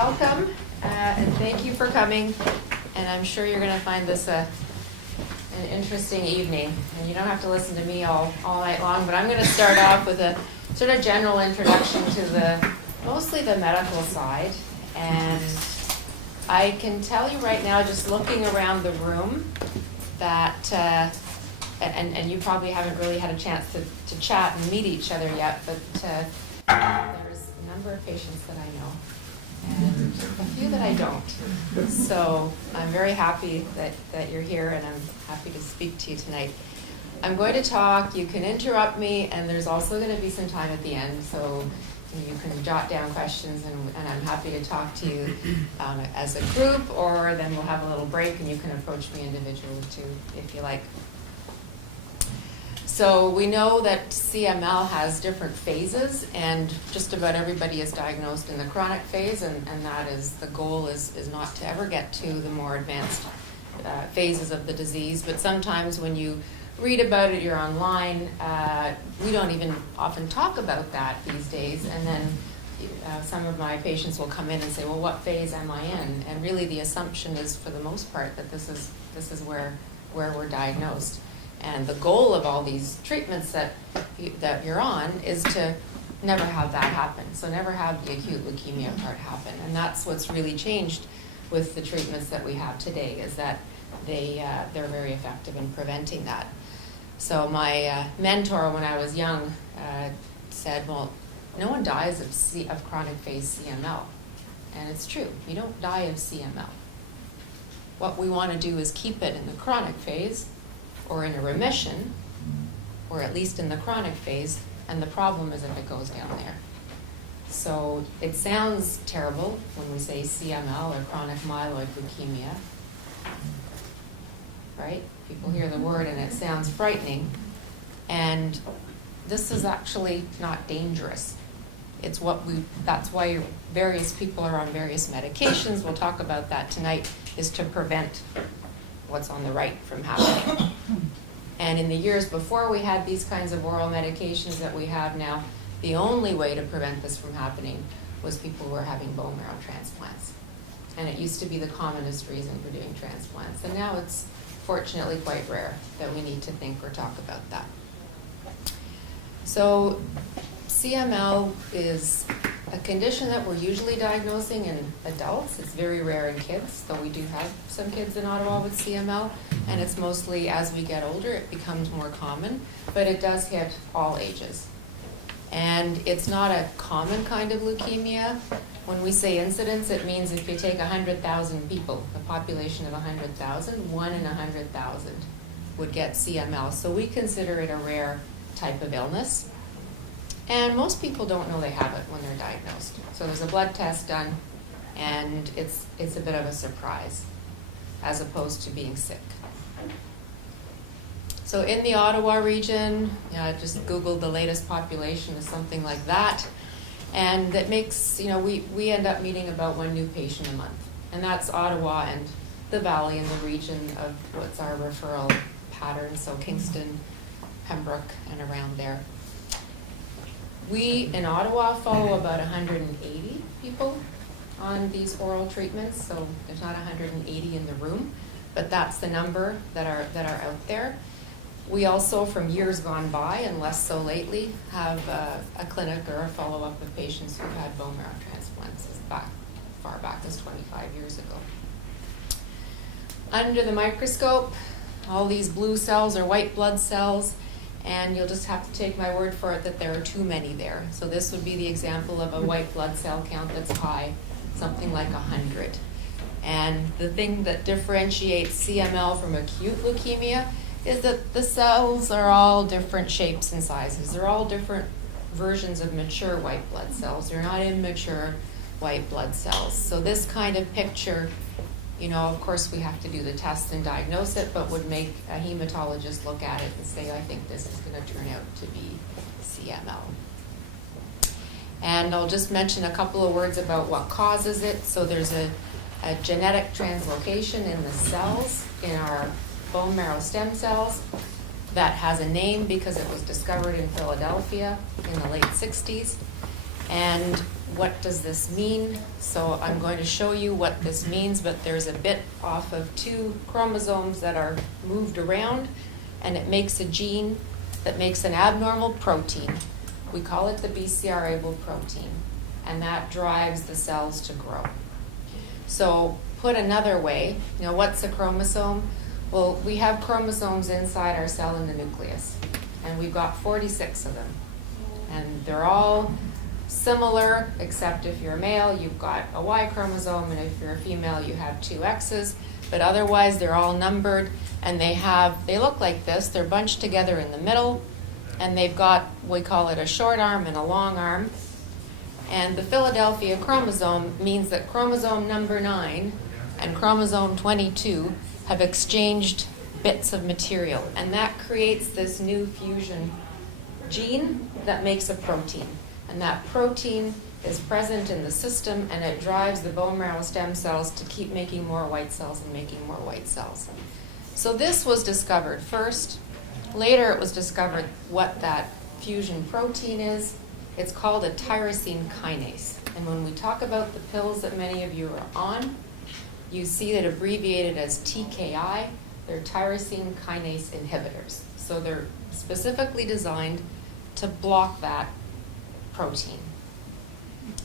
welcome, and thank you for coming. And I'm sure you're going to find this an interesting evening. And you don't have to listen to me all night long, but I'm going to start off with a sort of general introduction to mostly the medical side. And I can tell you right now, just looking around the room, that, and you probably haven't really had a chance to chat and meet each other yet, but there's a number of patients that I know, and a few that I don't. So I'm very happy that you're here, and I'm happy to speak to you tonight. I'm going to talk, you can interrupt me, and there's also going to be some time at the end, so you can jot down questions, and I'm happy to talk to you as a group, or then we'll have a little break and you can approach me individually too, if you like. So we know that CML has different phases, and just about everybody is diagnosed in the chronic phase, and that is, the goal is not to ever get to the more advanced phases of the disease. But sometimes when you read about it, you're online, we don't even often talk about that these days, and then some of my patients will come in and say, well, what phase am I in? And really the assumption is, for the most part, that this is where we're diagnosed. And the goal of all these treatments that you're on is to never have that happen. So never have the acute leukemia part happen. And that's what's really changed with the treatments that we have today, is that they're very effective in preventing that. So my mentor when I was young said, well, no one dies of chronic phase CML. And it's true, you don't die of CML. What we want to do is keep it in the chronic phase, or in a remission, or at least in the chronic phase, and the problem is if it goes down there. So it sounds terrible when we say CML, or chronic myeloid leukemia, right? People hear the word and it sounds frightening, and this is actually not dangerous. It's that's why various people are on various medications. We'll talk about that tonight, is to prevent what's on the right from happening. And in the years before we had these kinds of oral medications that we have now, the only way to prevent this from happening was people who were having bone marrow transplants. And it used to be the commonest reason for doing transplants. And now it's fortunately quite rare that we need to think or talk about that. So CML is a condition that we're usually diagnosing in adults. It's very rare in kids, though we do have some kids in Ottawa with CML, and it's mostly as we get older it becomes more common, but it does hit all ages. And it's not a common kind of leukemia. When we say incidence, it means if you take 100,000 people, a population of 100,000, 1 in 100,000 would get CML. So we consider it a rare type of illness. And most people don't know they have it when they're diagnosed. So there's a blood test done, and it's a bit of a surprise, as opposed to being sick. So in the Ottawa region, I just Googled the latest population is something like that. And that makes, we end up meeting about one new patient a month. And that's Ottawa and the Valley and the region of what's our referral pattern. So Kingston, Pembroke, and around there. We in Ottawa follow about 180 people on these oral treatments, so there's not 180 in the room, but that's the number that are out there. We also, from years gone by, and less so lately, have a clinic or a follow-up with patients who've had bone marrow transplants as far back as 25 years ago. Under the microscope, all these blue cells are white blood cells, and you'll just have to take my word for it that there are too many there. So this would be the example of a white blood cell count that's high, something like 100. And the thing that differentiates CML from acute leukemia is that the cells are all different shapes and sizes. They're all different versions of mature white blood cells. They're not immature white blood cells. So this kind of picture, of course we have to do the test and diagnose it, but would make a hematologist look at it and say, I think this is going to turn out to be CML. And I'll just mention a couple of words about what causes it. So there's a genetic translocation in the cells, in our bone marrow stem cells, that has a name because it was discovered in Philadelphia in the late 60s. And what does this mean? So I'm going to show you what this means, but there's a bit off of 2 chromosomes that are moved around, and it makes a gene that makes an abnormal protein. We call it the BCR-ABL protein, and that drives the cells to grow. So put another way, what's a chromosome? Well, we have chromosomes inside our cell in the nucleus, and we've got 46 of them. And they're all similar, except if you're a male, you've got a Y chromosome, and if you're a female, you have 2 X's. But otherwise, they're all numbered, and they look like this. They're bunched together in the middle, and they've got, we call it a short arm and a long arm. And the Philadelphia chromosome means that chromosome number 9 and chromosome 22 have exchanged bits of material, and that creates this new fusion gene that makes a protein. And that protein is present in the system, and it drives the bone marrow stem cells to keep making more white cells and making more white cells. So this was discovered first. Later it was discovered what that fusion protein is. It's called a tyrosine kinase. And when we talk about the pills that many of you are on, you see it abbreviated as TKI. They're tyrosine kinase inhibitors. So they're specifically designed to block that protein.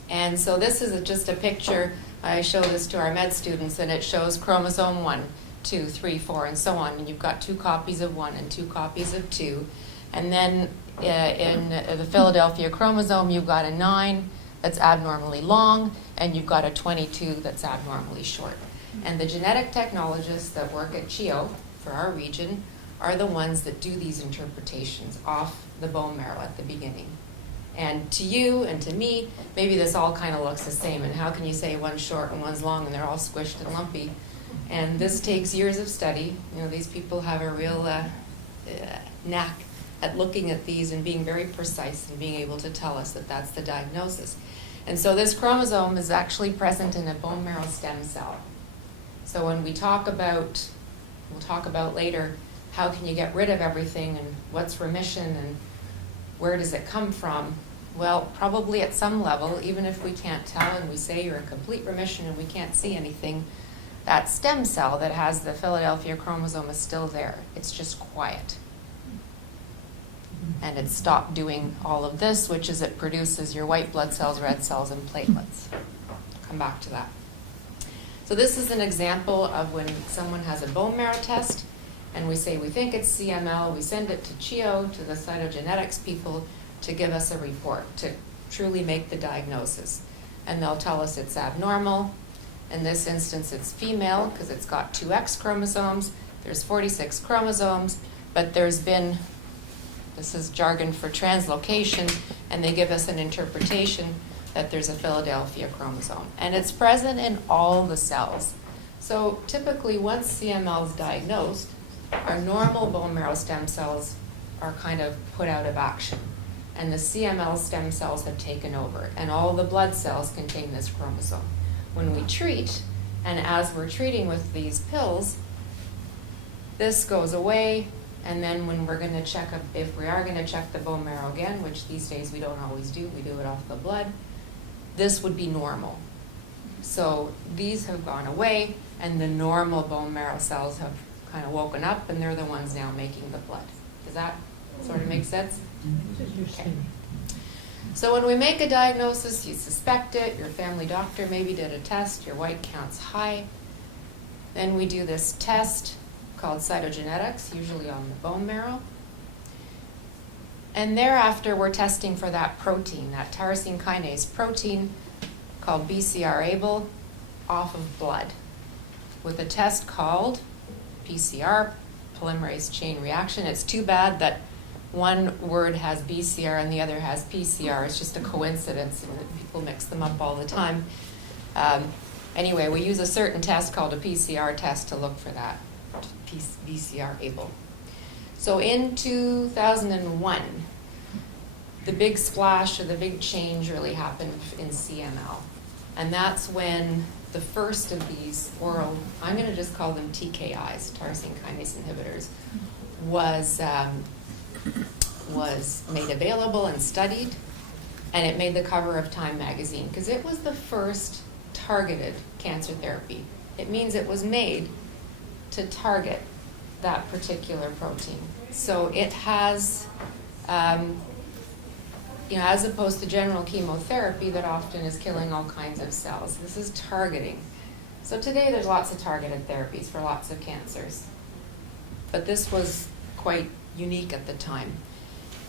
And so this is just a picture. I show this to our med students, and it shows chromosome 1, 2, 3, 4, and so on. And you've got 2 copies of 1 and 2 copies of 2. And then in the Philadelphia chromosome, you've got a 9 that's abnormally long, and you've got a 22 that's abnormally short. And the genetic technologists that work at CHIO for our region are the ones that do these interpretations off the bone marrow at the beginning. And to you and to me, maybe this all kind of looks the same. And how can you say one's short and one's long and they're all squished and lumpy? And this takes years of study. These people have a real knack at looking at these and being very precise and being able to tell us that that's the diagnosis. And so this chromosome is actually present in a bone marrow stem cell. So when we talk about, we'll talk about later, how can you get rid of everything and what's remission and where does it come from? Well, probably at some level, even if we can't tell and we say you're in complete remission and we can't see anything, that stem cell that has the Philadelphia chromosome is still there. It's just quiet. And it stopped doing all of this, which is it produces your white blood cells, red cells, and platelets. Come back to that. So this is an example of when someone has a bone marrow test, and we say we think it's CML, we send it to CHIO, to the cytogenetics people, to give us a report, to truly make the diagnosis. And they'll tell us it's abnormal. In this instance, it's female, because it's got 2 X chromosomes. There's 46 chromosomes, but there's been, this is jargon for translocation, and they give us an interpretation that there's a Philadelphia chromosome. And it's present in all the cells. So typically, once CML is diagnosed, our normal bone marrow stem cells are kind of put out of action. And the CML stem cells have taken over. And all the blood cells contain this chromosome. When we treat, and as we're treating with these pills, this goes away. And then when we're going to check, if we are going to check the bone marrow again, which these days we don't always do, we do it off the blood, this would be normal. So these have gone away, and the normal bone marrow cells have kind of woken up, and they're the ones now making the blood. Does that sort of make sense? Okay. So when we make a diagnosis, you suspect it, your family doctor maybe did a test, your white count's high. Then we do this test called cytogenetics, usually on the bone marrow. And thereafter, we're testing for that protein, that tyrosine kinase protein called BCR-ABL off of blood with a test called PCR, polymerase chain reaction. It's too bad that one word has BCR and the other has PCR. It's just a coincidence, and people mix them up all the time. Anyway, we use a certain test called a PCR test to look for that, BCR-ABL. So in 2001, the big splash or the big change really happened in CML. And that's when the first of these oral, I'm going to just call them TKIs, tyrosine kinase inhibitors, was made available and studied. and it made the cover of Time magazine because it was the first targeted cancer therapy. It means it was made to target that particular protein. So it has, as opposed to general chemotherapy that often is killing all kinds of cells, this is targeting. So today there's lots of targeted therapies for lots of cancers. But this was quite unique at the time.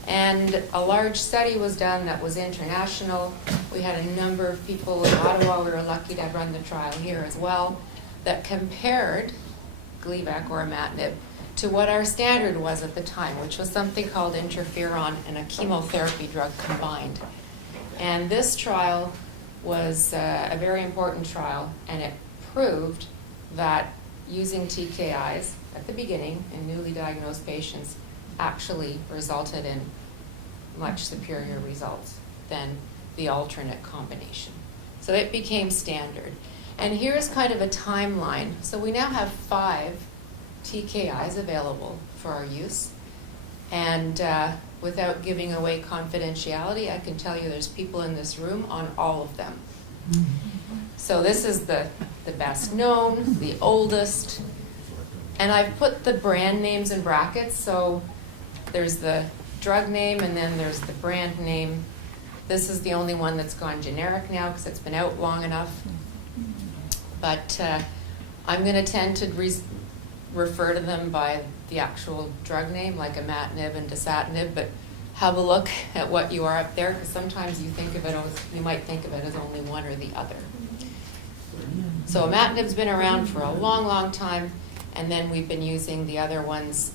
And a large study was done that was international. We had a number of people in Ottawa. We were lucky to have run the trial here as well, that compared Gleevec or imatinib to what our standard was at the time, which was something called interferon and a chemotherapy drug combined. And this trial was a very important trial, and it proved that using TKIs at the beginning in newly diagnosed patients actually resulted in much superior results than the alternate combination. So it became standard. And here's kind of a timeline. So we now have 5 TKIs available for our use. And without giving away confidentiality, I can tell you there's people in this room on all of them. So this is the best known, the oldest. And I've put the brand names in brackets, so there's the drug name and then there's the brand name. This is the only one that's gone generic now because it's been out long enough. But I'm going to tend to refer to them by the actual drug name, like imatinib and dasatinib, but have a look at what you are up there, because sometimes you might think of it as only one or the other. So imatinib's been around for a long, long time, and then we've been using the other ones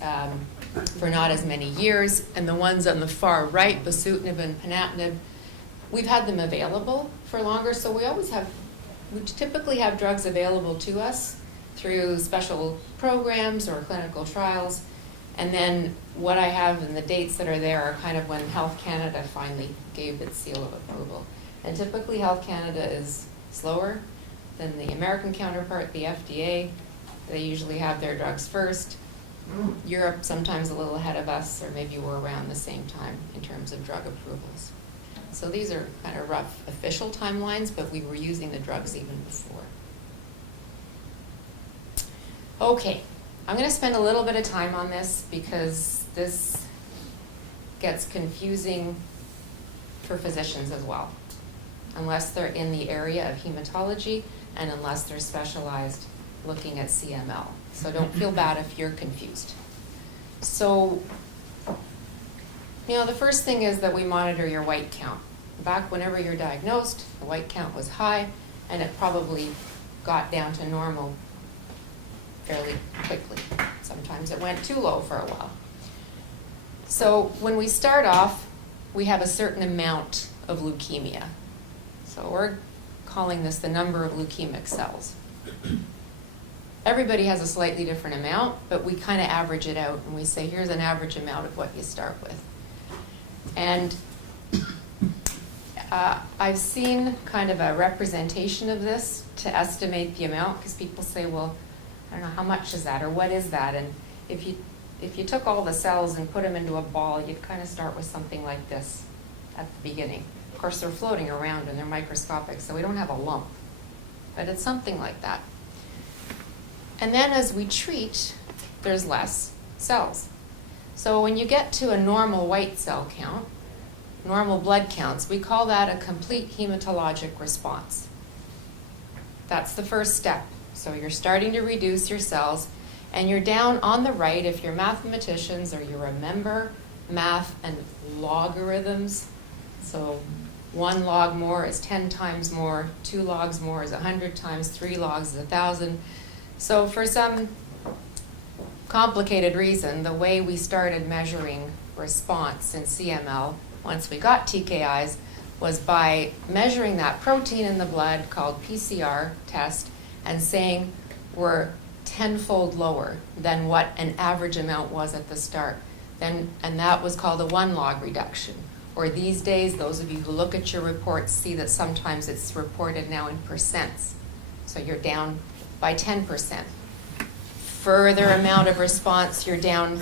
for not as many years, and the ones on the far right, bosutinib and ponatinib, we've had them available for longer, so we typically have drugs available to us through special programs or clinical trials. And then what I have and the dates that are there are kind of when Health Canada finally gave its seal of approval. And typically Health Canada is slower than the American counterpart, the FDA. They usually have their drugs first. Europe sometimes a little ahead of us, or maybe we're around the same time in terms of drug approvals. So these are kind of rough official timelines, but we were using the drugs even before. Okay, I'm going to spend a little bit of time on this because this gets confusing for physicians as well, unless they're in the area of hematology and unless they're specialized looking at CML. So don't feel bad if you're confused. So, the first thing is that we monitor your white count. Back whenever you're diagnosed, the white count was high, and it probably got down to normal fairly quickly. Sometimes it went too low for a while. So when we start off, we have a certain amount of leukemia. So we're calling this the number of leukemic cells. Everybody has a slightly different amount, but we kind of average it out, and we say, here's an average amount of what you start with. And I've seen kind of a representation of this to estimate the amount, because people say, well, I don't know, how much is that, or what is that? And if you took all the cells and put them into a ball, you'd kind of start with something like this at the beginning. Of course, they're floating around and they're microscopic, so we don't have a lump, but it's something like that. And then as we treat, there's less cells. So when you get to a normal white cell count, normal blood counts, we call that a complete hematologic response. That's the first step. So you're starting to reduce your cells, and you're down on the right, if you're mathematicians or you remember math and logarithms. So 1 log more is 10 times more, 2 logs more is 100 times, 3 logs is 1,000. So for some complicated reason, the way we started measuring response in CML once we got TKIs was by measuring that protein in the blood called PCR test and saying we're 10-fold lower than what an average amount was at the start. And that was called a 1 log reduction. Or these days, those of you who look at your reports see that sometimes it's reported now in percents. So you're down by 10%. Further amount of response, you're down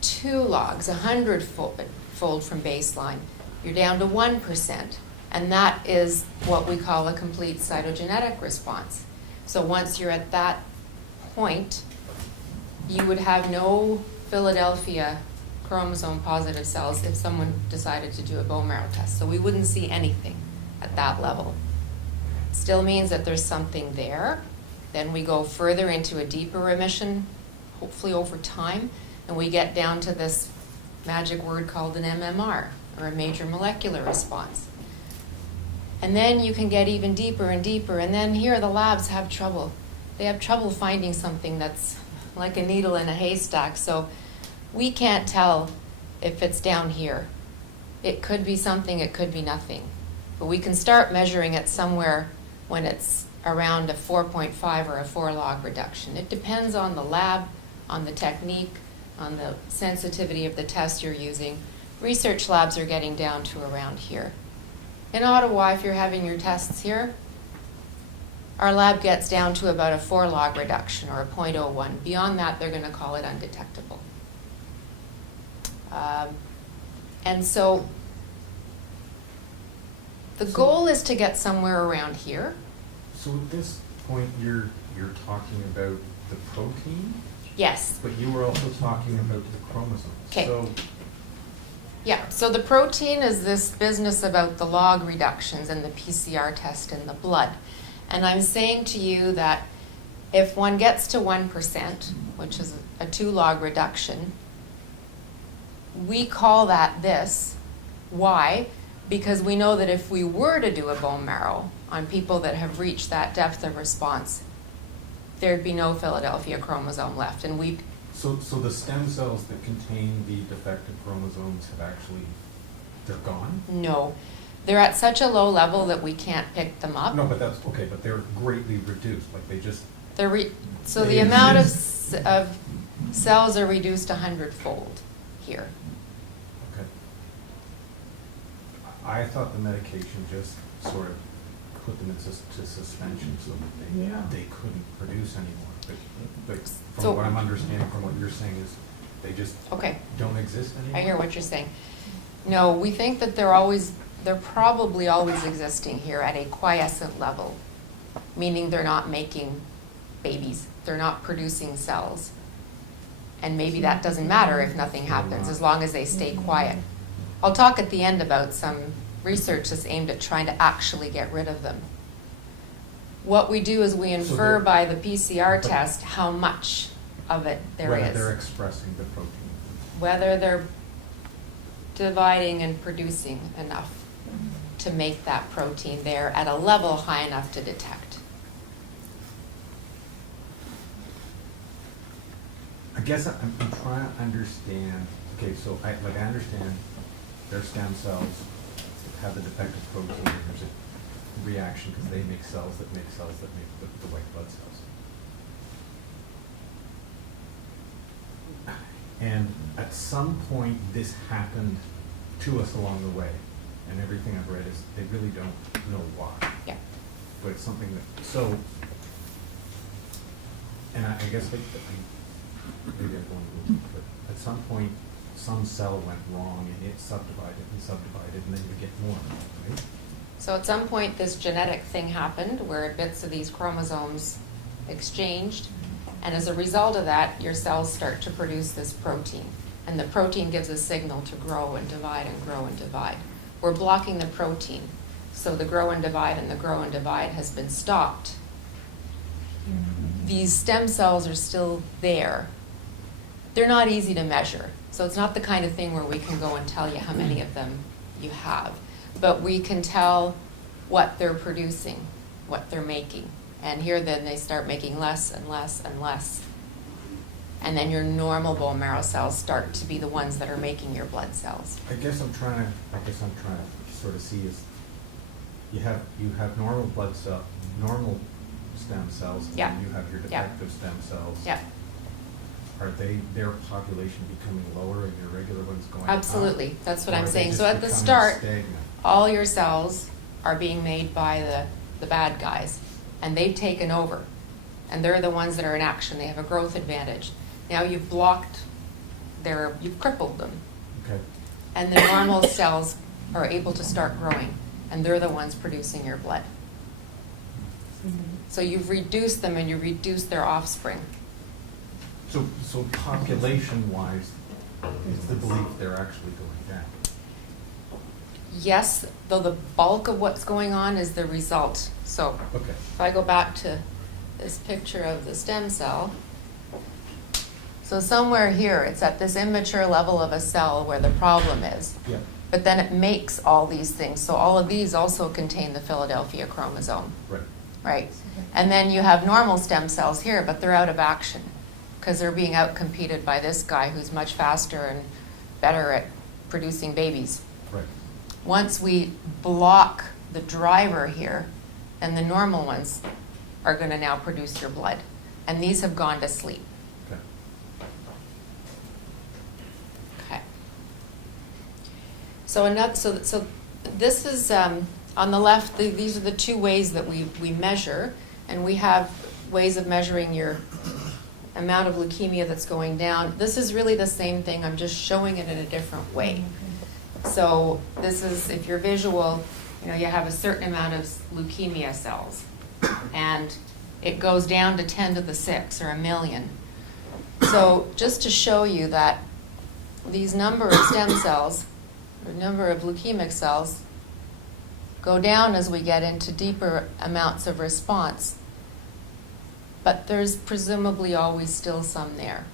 2 logs, 100-fold from baseline. You're down to 1%. And that is what we call a complete cytogenetic response. So once you're at that point, you would have no Philadelphia chromosome positive cells if someone decided to do a bone marrow test. So we wouldn't see anything at that level. Still means that there's something there. Then we go further into a deeper remission, hopefully over time, and we get down to this magic word called an MMR, or a major molecular response. And then you can get even deeper and deeper, and then here the labs have trouble. They have trouble finding something that's like a needle in a haystack, so we can't tell if it's down here. It could be something, it could be nothing. But we can start measuring it somewhere when it's around a 4.5 or a 4 log reduction. It depends on the lab, on the technique, on the sensitivity of the test you're using. Research labs are getting down to around here. In Ottawa, if you're having your tests here, our lab gets down to about a 4 log reduction or a 0.01. Beyond that, they're going to call it undetectable. And so the goal is to get somewhere around here. So at this point, you're talking about the protein? Yes. But you were also talking about the chromosomes. Okay. So Yeah, so the protein is this business about the log reductions and the PCR test in the blood. And I'm saying to you that if one gets to 1%, which is a 2 log reduction, we call that this. Why? Because we know that if we were to do a bone marrow on people that have reached that depth of response, there'd be no Philadelphia chromosome left. And we So the stem cells that contain the defective chromosomes have actually, they're gone? No. They're at such a low level that we can't pick them up. No, but that's, okay, but they're greatly reduced, like they just, So They the amount exist. of cells are reduced 100-fold here. okay. I thought the medication just sort of put them into suspension so that they couldn't produce anymore. But So- from what I'm understanding from what you're saying is they just Okay, don't exist anymore? I hear what you're saying. No, we think that they're probably always existing here at a quiescent level, meaning they're not making babies, they're not producing cells. And maybe that doesn't matter if nothing happens, as long as they stay quiet. I'll talk at the end about some research that's aimed at trying to actually get rid of them. What we do is we infer they're- by the PCR test how much of it there Whether is. they're expressing the protein. Whether they're dividing and producing enough to make that protein there at a level high enough to detect. I guess I'm trying to understand, okay, so I understand their stem cells have the defective protein, and there's a reaction because they make cells that make the white blood cells. And at some point, this happened to us along the way, and everything I've read is they really don't know why. Yeah. But it's something that, so, and I guess maybe I'm going a little deep, but at some point, some cell went wrong and it subdivided, and then you get more, right? So at some point, this genetic thing happened where bits of these chromosomes exchanged, and as a result of that, your cells start to produce this protein. And the protein gives a signal to grow and divide and grow and divide. We're blocking the protein, so the grow and divide and the grow and divide has been stopped. These stem cells are still there. They're not easy to measure, so it's not the kind of thing where we can go and tell you how many of them you have. But we can tell what they're producing, what they're making. And here then they start making less and less and less. And then your normal bone marrow cells start to be the ones that are making your blood cells. I guess I'm trying to sort of see is you have normal blood cell, normal stem cells, and Yeah. then you have your Yeah. defective stem cells. Yeah, Are their population becoming lower and your regular ones going up? absolutely. That's what Or I'm are they saying. just So at the becoming start, stagnant? all your cells are being made by the bad guys, and they've taken over. And they're the ones that are in action. They have a growth advantage. Now you've crippled them. Okay. And the normal cells are able to start growing, and they're the ones producing your blood. So you've reduced them and you reduce their offspring. So population-wise, is the belief they're actually going down? Yes, though the bulk of what's going on is the result. So Okay. if I go back to this picture of the stem cell, so somewhere here, it's at this immature level of a cell where the problem is. Yeah. But then it makes all these things. So all of these also contain the Philadelphia chromosome, Right. right? And then you have normal stem cells here, but they're out of action because they're being outcompeted by this guy who's much faster and better at producing babies. Right. Once we block the driver here, then the normal ones are going to now produce your blood. And these have gone to sleep. Okay. Okay. So this is, on the left, these are the two ways that we measure. And we have ways of measuring your amount of leukemia that's going down. This is really the same thing. I'm just showing it in a different way. So this is, if you're visual, you have a certain amount of leukemia cells. And it goes down to 10 to the 6 or 1 million. So just to show you that these number of stem cells, or number of leukemic cells, go down as we get into deeper amounts of response. But there's presumably always still some there.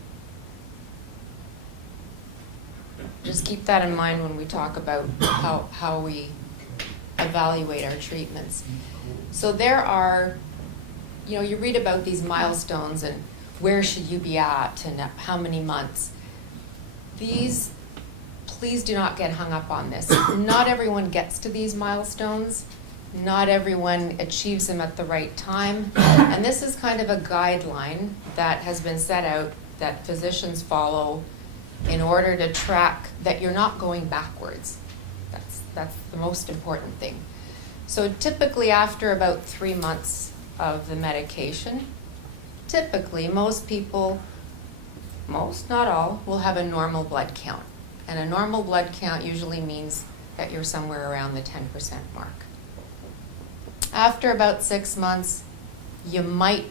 Just keep that in mind when we talk about how we evaluate our treatments. So there are, you read about these milestones and where should you be at and how many months. These, please do not get hung up on this. Not everyone gets to these milestones. Not everyone achieves them at the right time. And this is kind of a guideline that has been set out that physicians follow in order to track that you're not going backwards. That's the most important thing. So typically after about 3 months of the medication, typically most people, not all, will have a normal blood count. And a normal blood count usually means that you're somewhere around the 10% mark. After about 6 months, you might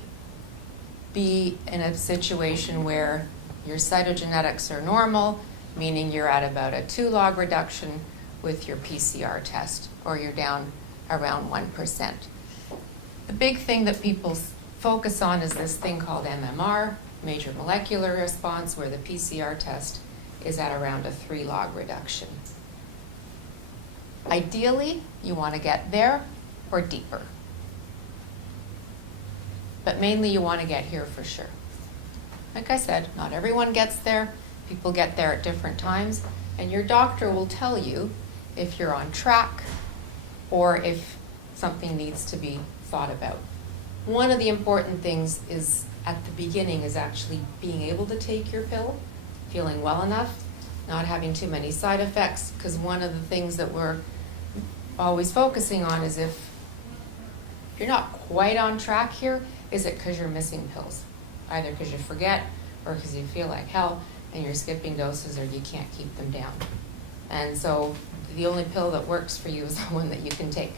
be in a situation where your cytogenetics are normal, meaning you're at about a 2 log reduction with your PCR test, or you're down around 1%. The big thing that people focus on is this thing called MMR, major molecular response, where the PCR test is at around a 3 log reduction. Ideally, you want to get there or deeper. But mainly you want to get here for sure. Like I said, not everyone gets there. People get there at different times. And your doctor will tell you if you're on track or if something needs to be thought about. One of the important things is at the beginning is actually being able to take your pill, feeling well enough, not having too many side effects, because one of the things that we're always focusing on is if you're not quite on track here, is it because you're missing pills? Either because you forget or because you feel like hell and you're skipping doses or you can't keep them down. And so the only pill that works for you is the one that you can take.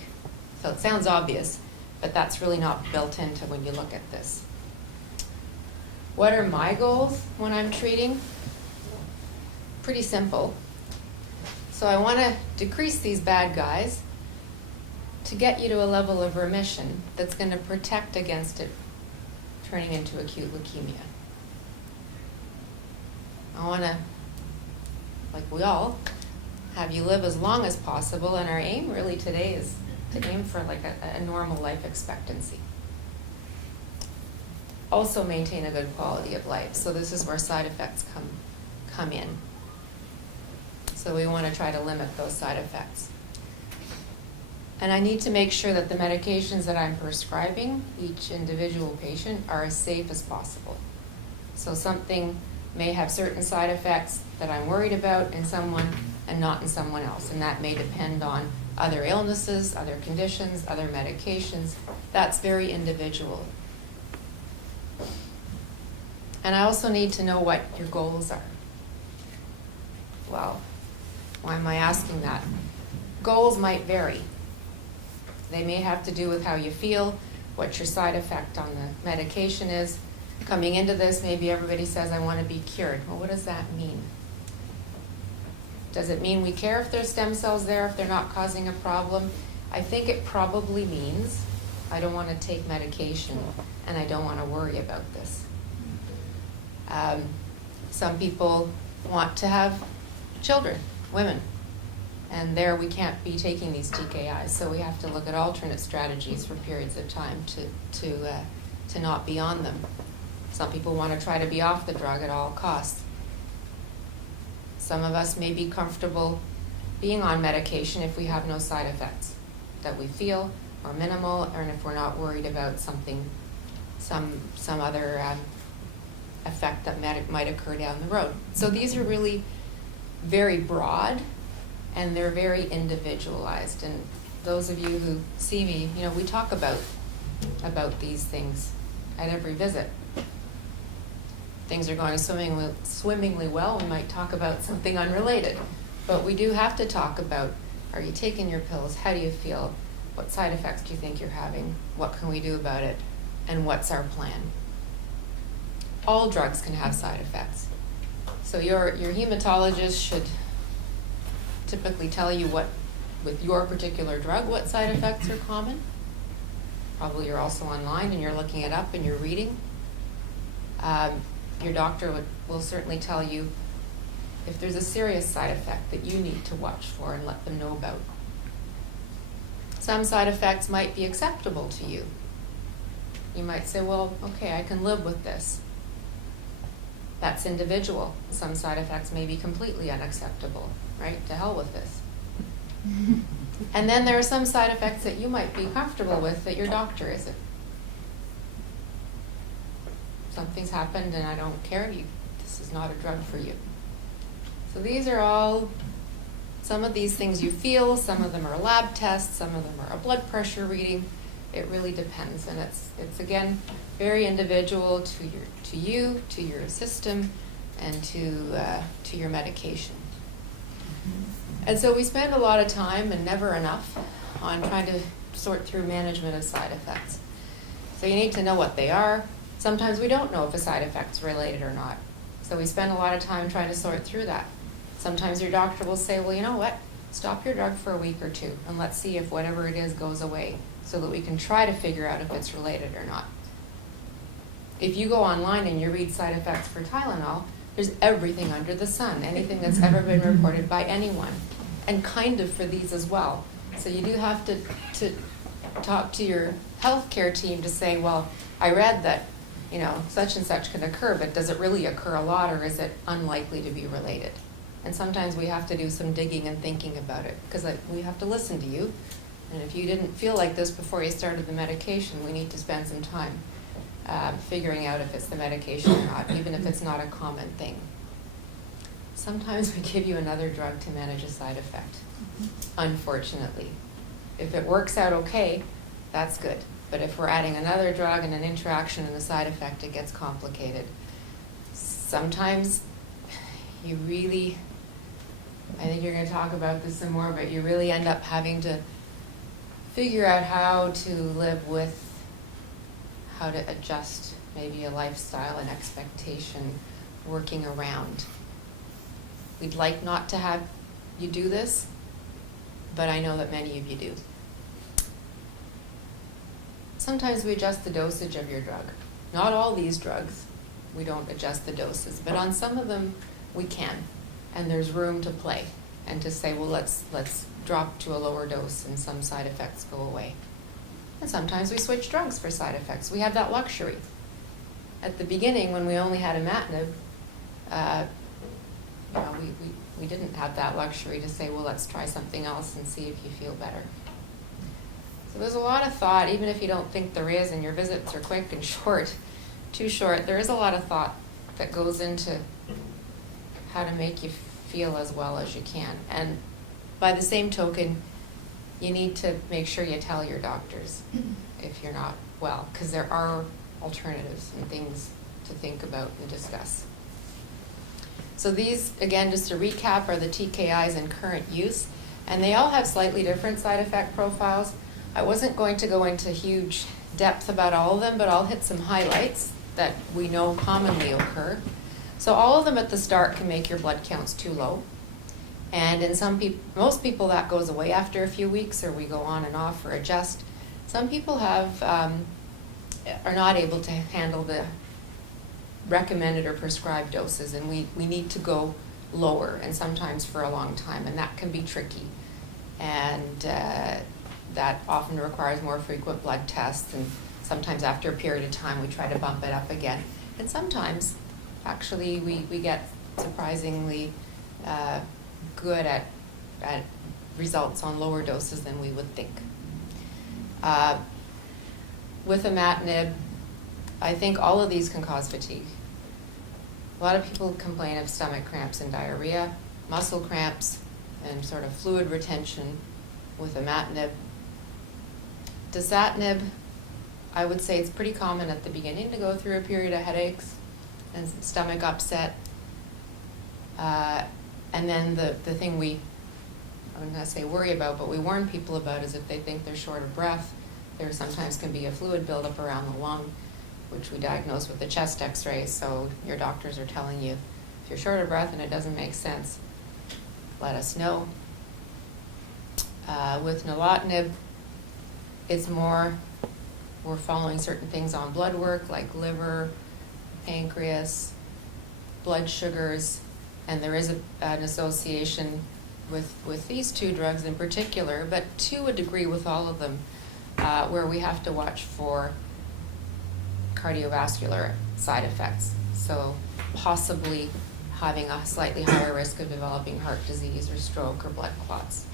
So it sounds obvious, but that's really not built into when you look at this. What are my goals when I'm treating? Pretty simple. So I want to decrease these bad guys to get you to a level of remission that's going to protect against it turning into acute leukemia. I want to, like we all, have you live as long as possible, and our aim really today is to aim for like a normal life expectancy. Also maintain a good quality of life. So this is where side effects come in. So we want to try to limit those side effects. And I need to make sure that the medications that I'm prescribing each individual patient are as safe as possible. So something may have certain side effects that I'm worried about in someone and not in someone else. And that may depend on other illnesses, other conditions, other medications. That's very individual. And I also need to know what your goals are. Well, why am I asking that? goals might vary. They may have to do with how you feel, what your side effect on the medication is. Coming into this, maybe everybody says, I want to be cured. Well, what does that mean? Does it mean we care if there's stem cells there, if they're not causing a problem? I think it probably means I don't want to take medication and I don't want to worry about this. Some people want to have children, women, and there we can't be taking these TKIs, so we have to look at alternate strategies for periods of time to not be on them. Some people want to try to be off the drug at all costs. Some of us may be comfortable being on medication if we have no side effects that we feel are minimal, and if we're not worried about something, some other effect that might occur down the road. So these are really very broad, and they're very individualized. And those of you who see me, we talk about these things at every visit. Things are going swimmingly well, we might talk about something unrelated. But we do have to talk about, are you taking your pills? How do you feel? What side effects do you think you're having? What can we do about it? And what's our plan? All drugs can have side effects. So your hematologist should typically tell you with your particular drug, what side effects are common. Probably you're also online and you're looking it up and you're reading. Your doctor will certainly tell you if there's a serious side effect that you need to watch for and let them know about. Some side effects might be acceptable to you. You might say, well, okay, I can live with this. That's individual. Some side effects may be completely unacceptable, right? To hell with this. And then there are some side effects that you might be comfortable with that your doctor isn't. Something's happened and I don't care. This is not a drug for you. So these are all, some of these things you feel, some of them are lab tests, some of them are a blood pressure reading. It really depends, and it's again very individual to you, to your system, and to your medication. And so we spend a lot of time, and never enough, on trying to sort through management of side effects. So you need to know what they are. Sometimes we don't know if a side effect's related or not. So we spend a lot of time trying to sort through that. Sometimes your doctor will say, well, you know what? Stop your drug for a week or two, and let's see if whatever it is goes away, so that we can try to figure out if it's related or not. If you go online and you read side effects for Tylenol, there's everything under the sun, anything that's ever been reported by anyone, and kind of for these as well. So you do have to talk to your healthcare team to say, well, I read that, such and such can occur, but does it really occur a lot, or is it unlikely to be related? And sometimes we have to do some digging and thinking about it, because we have to listen to you. And if you didn't feel like this before you started the medication, we need to spend some time figuring out if it's the medication or not, even if it's not a common thing. Sometimes we give you another drug to manage a side effect, unfortunately. If it works out okay, that's good. But if we're adding another drug and an interaction and a side effect, it gets complicated. Sometimes you really, I think you're going to talk about this some more, but you really end up having to figure out how to live with, how to adjust maybe a lifestyle and expectation working around. We'd like not to have you do this, but I know that many of you do. Sometimes we adjust the dosage of your drug. Not all these drugs, we don't adjust the doses, but on some of them we can, and there's room to play and to say, well, let's drop to a lower dose and some side effects go away. And sometimes we switch drugs for side effects. We have that luxury. At the beginning, when we only had imatinib, we didn't have that luxury to say, well, let's try something else and see if you feel better. So there's a lot of thought, even if you don't think there is, and your visits are quick and short, too short, there is a lot of thought that goes into how to make you feel as well as you can. And by the same token, you need to make sure you tell your doctors if you're not well, because there are alternatives and things to think about and discuss. So these, again, just to recap, are the TKIs in current use. And they all have slightly different side effect profiles. I wasn't going to go into huge depth about all of them, but I'll hit some highlights that we know commonly occur. So all of them at the start can make your blood counts too low. And in most people that goes away after a few weeks, or we go on and off or adjust. Some people are not able to handle the recommended or prescribed doses, and we need to go lower, and sometimes for a long time, and that can be tricky. And that often requires more frequent blood tests, and sometimes after a period of time we try to bump it up again. And sometimes, actually, we get surprisingly good at results on lower doses than we would think. With imatinib, I think all of these can cause fatigue. A lot of people complain of stomach cramps and diarrhea, muscle cramps, and sort of fluid retention with imatinib. Dasatinib, I would say it's pretty common at the beginning to go through a period of headaches and stomach upset. And then the thing I'm not going to say worry about, but we warn people about is if they think they're short of breath, there sometimes can be a fluid buildup around the lung, which we diagnose with the chest x-rays. So your doctors are telling you, if you're short of breath and it doesn't make sense, let us know. With nilotinib, it's more, we're following certain things on blood work like liver, pancreas, blood sugars, and there is an association with these two drugs in particular, but to a degree with all of them, where we have to watch for cardiovascular side effects. So possibly having a slightly higher risk of developing heart disease or stroke or blood clots.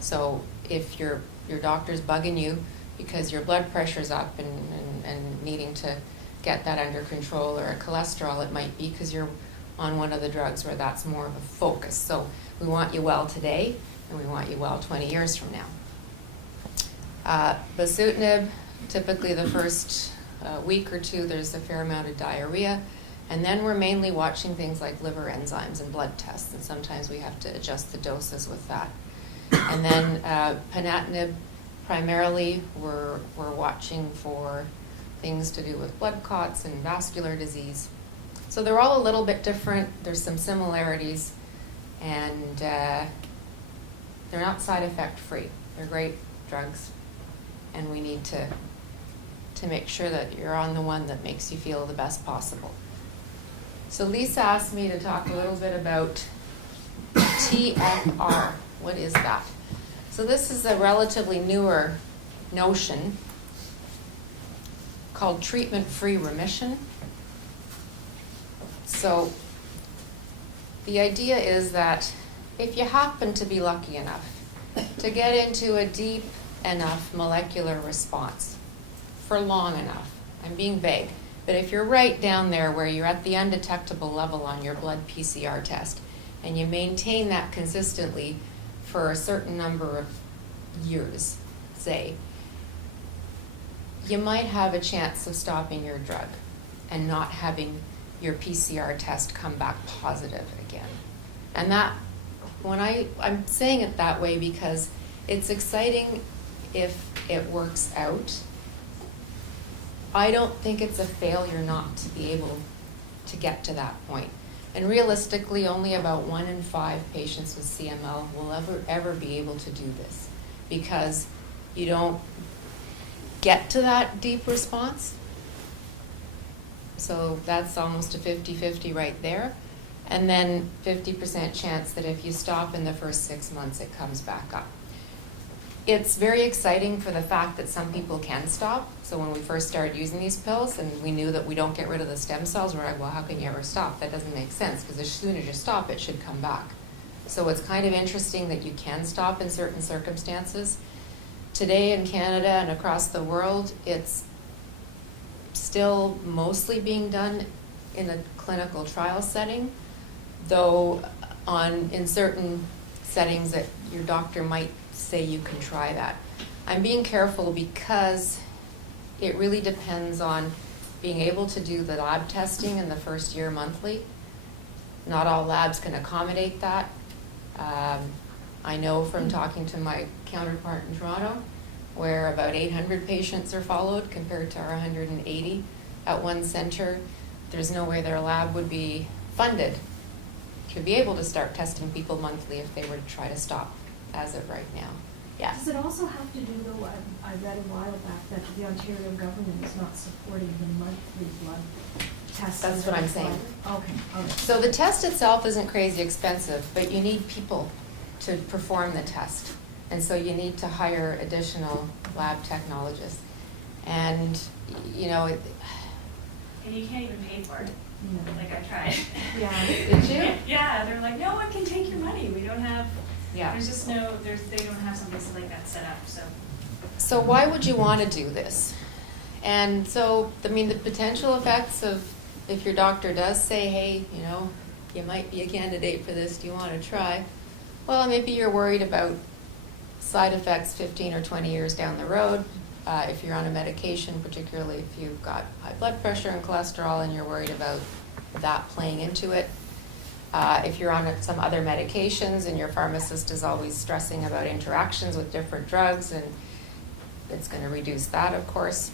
So if your doctor's bugging you because your blood pressure's up and needing to get that under control, or a cholesterol, it might be because you're on one of the drugs where that's more of a focus. So we want you well today, and we want you well 20 years from now. Bosutinib, typically the first week or two, there's a fair amount of diarrhea, and then we're mainly watching things like liver enzymes and blood tests, and sometimes we have to adjust the doses with that. And then ponatinib, primarily we're watching for things to do with blood clots and vascular disease. So they're all a little bit different. There's some similarities, and they're not side effect free. They're great drugs, and we need to make sure that you're on the one that makes you feel the best possible. So Lisa asked me to talk a little bit about TFR. What is that? So this is a relatively newer notion called treatment-free remission. So the idea is that if you happen to be lucky enough to get into a deep enough molecular response for long enough, I'm being vague, but if you're right down there where you're at the undetectable level on your blood PCR test, and you maintain that consistently for a certain number of years, say, you might have a chance of stopping your drug and not having your PCR test come back positive again. And that, I'm saying it that way because it's exciting if it works out. I don't think it's a failure not to be able to get to that point. And realistically, only about 1 in 5 patients with CML will ever be able to do this, because you don't get to that deep response. So that's almost a 50-50 right there. And then 50% chance that if you stop in the first 6 months, it comes back up. It's very exciting for the fact that some people can stop. So when we first started using these pills and we knew that we don't get rid of the stem cells, we're like, well, how can you ever stop? That doesn't make sense, because as soon as you stop, it should come back. So it's kind of interesting that you can stop in certain circumstances. Today in Canada and across the world, it's still mostly being done in a clinical trial setting, though in certain settings that your doctor might say you can try that. I'm being careful because it really depends on being able to do the lab testing in the first year monthly. Not all labs can accommodate that. I know from talking to my counterpart in Toronto, where about 800 patients are followed compared to our 180 at one center, there's no way their lab would be funded to be able to start testing people monthly if they were to try to stop as of right now. Yeah. Does it also have to do, though, I read a while back that the Ontario government is not supporting the monthly blood tests? That's what I'm saying. Okay. So the test itself isn't crazy expensive, but you need people to perform the test. And so you need to hire additional lab technologists. And, you know, And you can't even pay for it. Yeah. Like, I tried. Yeah. Did you? Yeah, they're like, no one can take your money. We don't have, Yeah. there's just no, they don't have something like that set up, so. So why would you want to do this? And so, I mean, the potential effects of, if your doctor does say, hey, you know, you might be a candidate for this, do you want to try? Well, maybe you're worried about side effects 15 or 20 years down the road. If you're on a medication, particularly if you've got high blood pressure and cholesterol and you're worried about that playing into it. If you're on some other medications and your pharmacist is always stressing about interactions with different drugs, and it's going to reduce that, of course.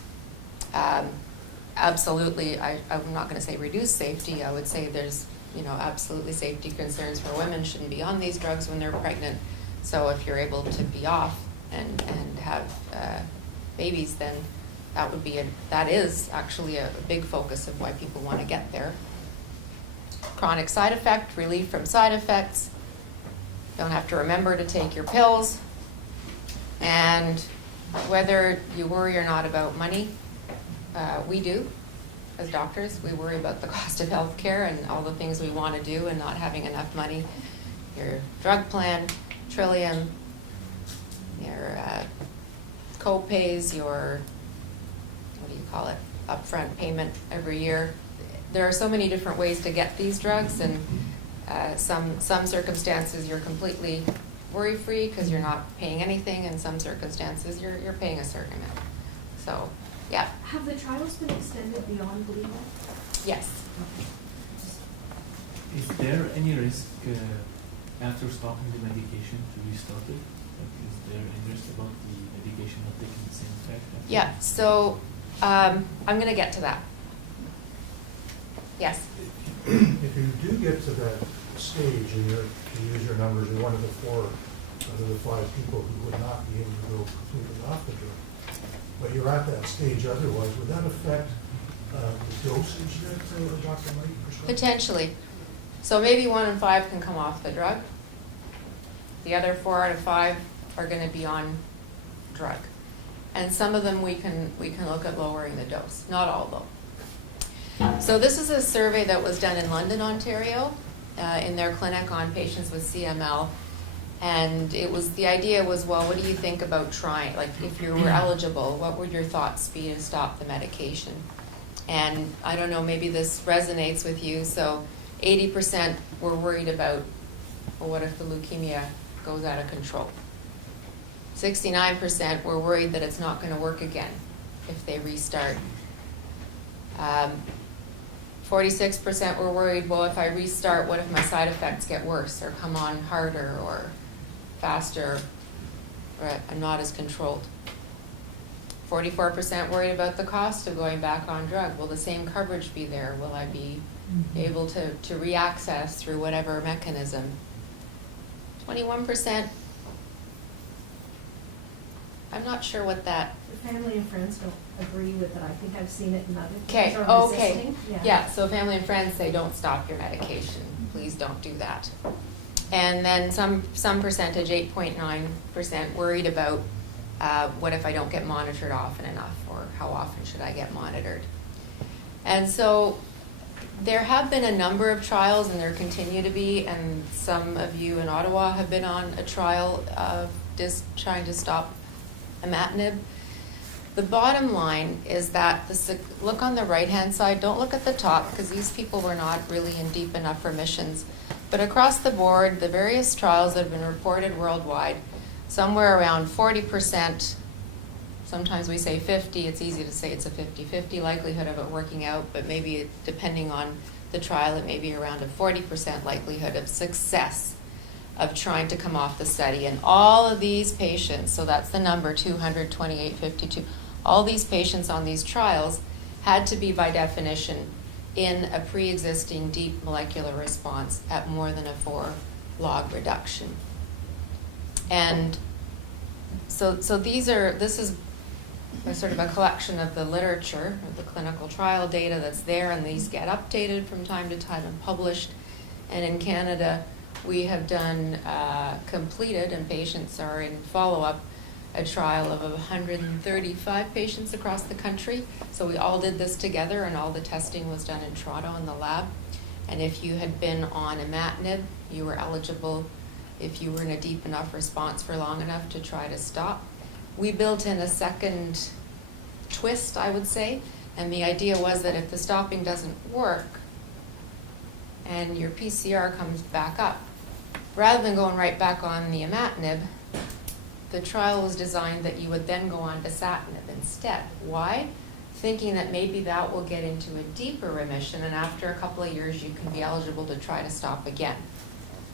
Absolutely, I'm not going to say reduce safety. I would say there's, you know, absolutely safety concerns for women shouldn't be on these drugs when they're pregnant. So if you're able to be off and have babies, then that is actually a big focus of why people want to get there. Chronic side effect, relief from side effects. Don't have to remember to take your pills. And whether you worry or not about money, we do as doctors. We worry about the cost of health care and all the things we want to do and not having enough money. Your drug plan, Trillium, your co-pays, your, what do you call it, upfront payment every year. There are so many different ways to get these drugs, and some circumstances you're completely worry-free because you're not paying anything, and some circumstances you're paying a certain amount. So, yeah. Have the trials been extended beyond bleeding? Yes. Is there any risk after stopping the medication to restart it? Like, is there any risk about the medication not taking the same effect? Yeah, so I'm going to get to that. Yes. If you do get to that stage, and you're, to use your numbers, you're one of the 4 out of the 5 people who would not be able to go completely off the drug, but you're at that stage otherwise, would that affect the dosage that Dr. Mike prescribed? Potentially. So maybe 1 in 5 can come off the drug. The other 4 out of 5 are going to be on drug. And some of them we can look at lowering the dose. Not all, though. So this is a survey that was done in London, Ontario, in their clinic on patients with CML. And the idea was, well, what do you think about trying? Like, if you were eligible, what would your thoughts be to stop the medication? And I don't know, maybe this resonates with you. So 80% were worried about, well, what if the leukemia goes out of control? 69% were worried that it's not going to work again if they restart. 46% were worried, well, if I restart, what if my side effects get worse or come on harder or faster, or I'm not as controlled. 44% worried about the cost of going back on drug. Will the same coverage be there? Will I be able to re-access through whatever mechanism? 21%, I'm not sure what that. The family and friends don't agree with it. I think I've seen it in other Okay, things, or okay. resisting. Yeah, so family and friends say, don't stop your medication. Please don't do that. And then some percentage, 8.9%, worried about what if I don't get monitored often enough, or how often should I get monitored. And so there have been a number of trials, and there continue to be, and some of you in Ottawa have been on a trial of just trying to stop imatinib. The bottom line is that, look on the right-hand side, don't look at the top, because these people were not really in deep enough remissions. But across the board, the various trials that have been reported worldwide, somewhere around 40%, sometimes we say 50, it's easy to say it's a 50-50 likelihood of it working out, but maybe depending on the trial, it may be around a 40% likelihood of success of trying to come off the study. And all of these patients, so that's the number, 228.52, all these patients on these trials had to be, by definition, in a pre-existing deep molecular response at more than a 4 log reduction. And so this is a sort of a collection of the literature, of the clinical trial data that's there, and these get updated from time to time and published. And in Canada, we have done, completed, and patients are in follow-up, a trial of 135 patients across the country. So we all did this together, and all the testing was done in Toronto in the lab. And if you had been on imatinib, you were eligible if you were in a deep enough response for long enough to try to stop. We built in a second twist, I would say, and the idea was that if the stopping doesn't work and your PCR comes back up, rather than going right back on the imatinib, the trial was designed that you would then go on to dasatinib instead. Why? Thinking that maybe that will get into a deeper remission, and after a couple of years you can be eligible to try to stop again.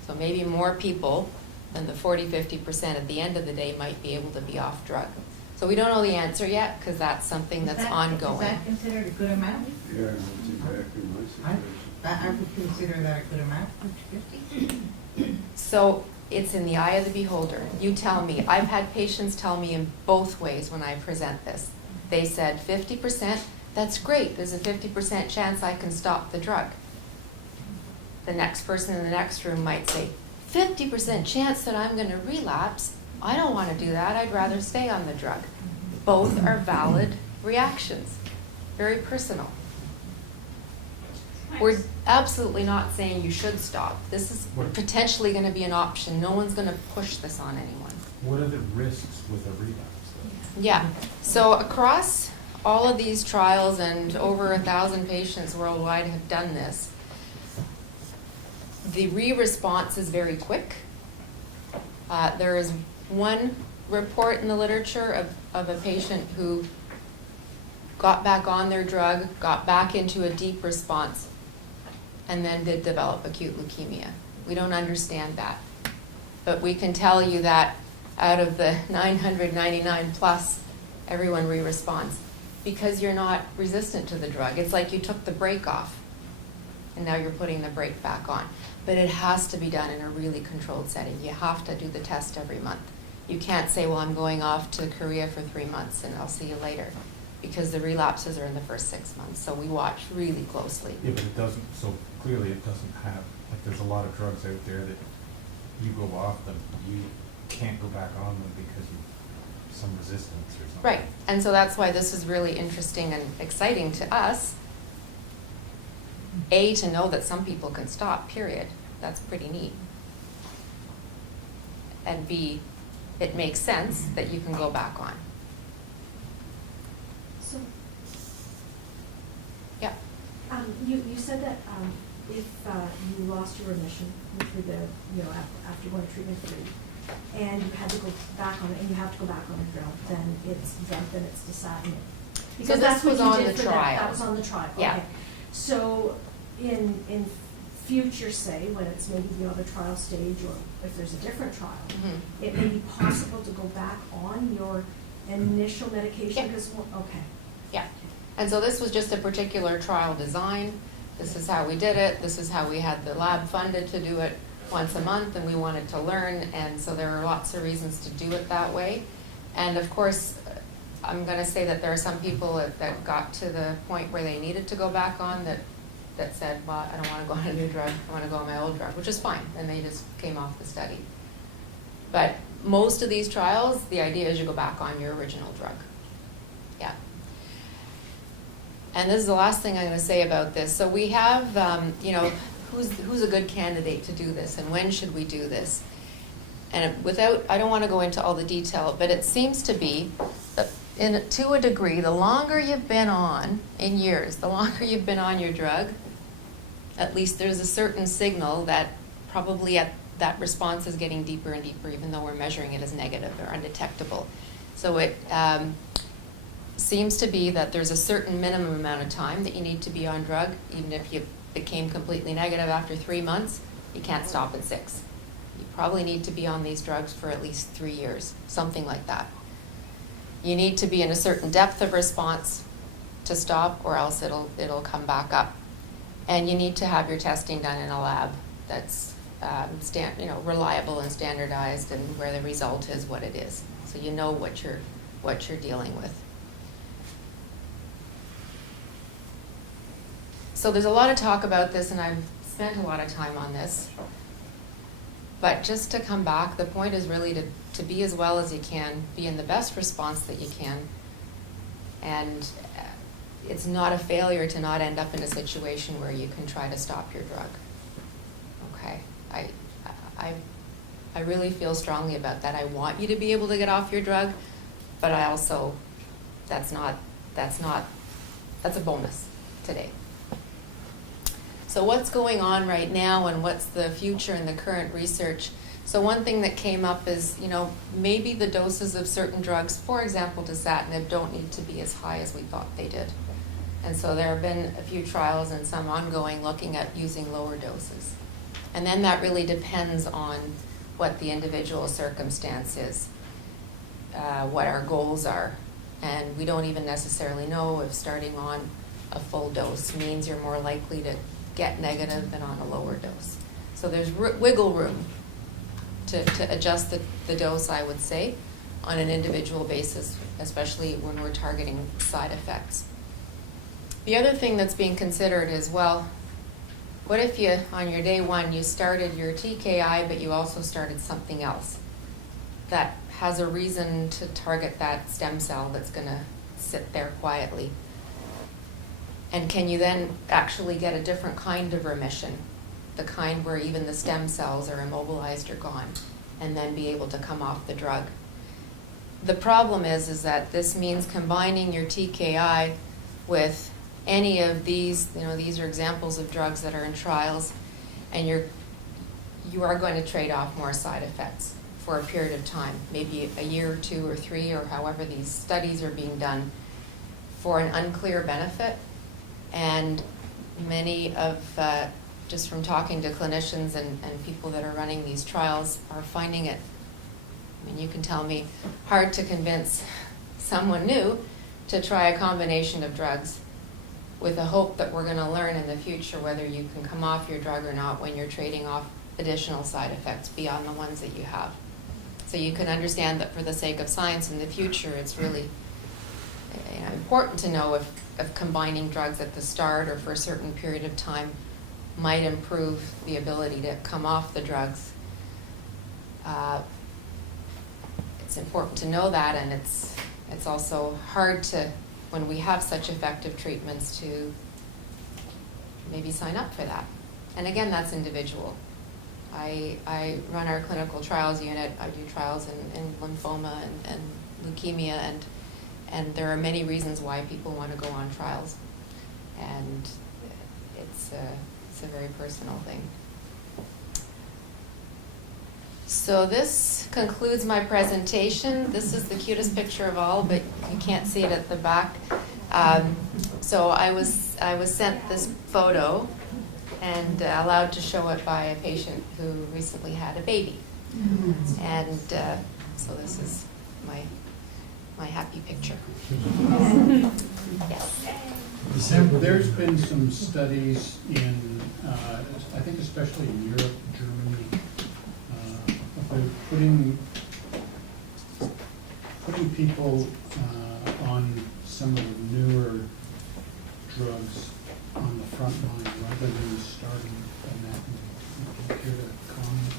So maybe more people than the 40-50% at the end of the day might be able to be off drug. So we don't know the answer yet, because that's something that's ongoing. Is that considered a good amount? Yeah, that's exactly my situation. I would consider that a good amount, 50. So it's in the eye of the beholder. You tell me. I've had patients tell me in both ways when I present this. They said 50%, that's great. There's a 50% chance I can stop the drug. The next person in the next room might say, 50% chance that I'm going to relapse. I don't want to do that. I'd rather stay on the drug. Both are valid reactions. Very personal. We're absolutely not saying you should stop. This is potentially going to be an option. No one's going to push this on anyone. What are the risks with a relapse, though? Yeah. So across all of these trials, and over 1,000 patients worldwide have done this, the re-response is very quick. There is one report in the literature of a patient who got back on their drug, got back into a deep response, and then did develop acute leukemia. We don't understand that. But we can tell you that out of the 999 plus, everyone re-responds because you're not resistant to the drug. It's like you took the brake off and now you're putting the brake back on. But it has to be done in a really controlled setting. You have to do the test every month. You can't say, well, I'm going off to Korea for 3 months and I'll see you later, because the relapses are in the first 6 months. So we watch really closely. Yeah, but it doesn't, so clearly it doesn't have, like, there's a lot of drugs out there that you go off them, you can't go back on them because of some resistance or something. Right, and so that's why this is really interesting and exciting to us. A, to know that some people can stop, period. That's pretty neat. And B, it makes sense that you can go back on. So, Yeah. you said that if you lost your remission through the, after going to treatment free, and you had to go back on it, and you have to go back on the drug, then it's dasatinib. Because this was on the that. trial. That was on the trial. Yeah. Okay. So in future, say, when it's maybe the trial stage, or if there's a different trial, Mhm. it may be possible to go back on your initial medication? Yeah. Because, okay. Yeah, and so this was just a particular trial design. This is how we did it. This is how we had the lab funded to do it once a month, and we wanted to learn, and so there are lots of reasons to do it that way. And of course, I'm going to say that there are some people that got to the point where they needed to go back on that said, well, I don't want to go on a new drug, I want to go on my old drug, which is fine, and they just came off the study. But most of these trials, the idea is you go back on your original drug. Yeah. And this is the last thing I'm going to say about this. So we have, who's a good candidate to do this, and when should we do this? And I don't want to go into all the detail, but it seems to be that to a degree, the longer you've been on, in years, the longer you've been on your drug, at least there's a certain signal that probably that response is getting deeper and deeper, even though we're measuring it as negative or undetectable. So it seems to be that there's a certain minimum amount of time that you need to be on drug. Even if you became completely negative after 3 months, you can't stop at 6. you probably need to be on these drugs for at least 3 years, something like that. You need to be in a certain depth of response to stop, or else it'll come back up. And you need to have your testing done in a lab that's reliable and standardized, and where the result is what it is, so you know what you're dealing with. So there's a lot of talk about this, and I've spent a lot of time on this. But just to come back, the point is really to be as well as you can, be in the best response that you can, and it's not a failure to not end up in a situation where you can try to stop your drug. Okay, I really feel strongly about that. I want you to be able to get off your drug, but I also, that's a bonus today. So what's going on right now, and what's the future in the current research? So one thing that came up is, maybe the doses of certain drugs, for example, dasatinib, don't need to be as high as we thought they did. And so there have been a few trials and some ongoing looking at using lower doses. And then that really depends on what the individual circumstance is, what our goals are. And we don't even necessarily know if starting on a full dose means you're more likely to get negative than on a lower dose. So there's wiggle room to adjust the dose, I would say, on an individual basis, especially when we're targeting side effects. The other thing that's being considered is, well, what if you, on your day one, you started your TKI, but you also started something else that has a reason to target that stem cell that's going to sit there quietly? And can you then actually get a different kind of remission, the kind where even the stem cells are immobilized or gone, and then be able to come off the drug? The problem is that this means combining your TKI with any of these, these are examples of drugs that are in trials, and you are going to trade off more side effects for a period of time, maybe a year or 2 or 3, or however these studies are being done, for an unclear benefit. And many of, just from talking to clinicians and people that are running these trials, are finding it, you can tell me, hard to convince someone new to try a combination of drugs with a hope that we're going to learn in the future whether you can come off your drug or not when you're trading off additional side effects beyond the ones that you have. So you can understand that for the sake of science in the future, it's really important to know if combining drugs at the start or for a certain period of time might improve the ability to come off the drugs. It's important to know that, and it's also hard to, when we have such effective treatments, to maybe sign up for that. And again, that's individual. I run our clinical trials unit. I do trials in lymphoma and leukemia, and there are many reasons why people want to go on trials. And it's a very personal thing. So this concludes my presentation. This is the cutest picture of all, but you can't see it at the back. So I was sent this photo and allowed to show it by a patient who recently had a baby. And so this is my happy picture. Yes. There's been some studies in, I think especially in Europe, Germany, about putting people on some of the newer drugs on the front line rather than starting on that. Would you care to comment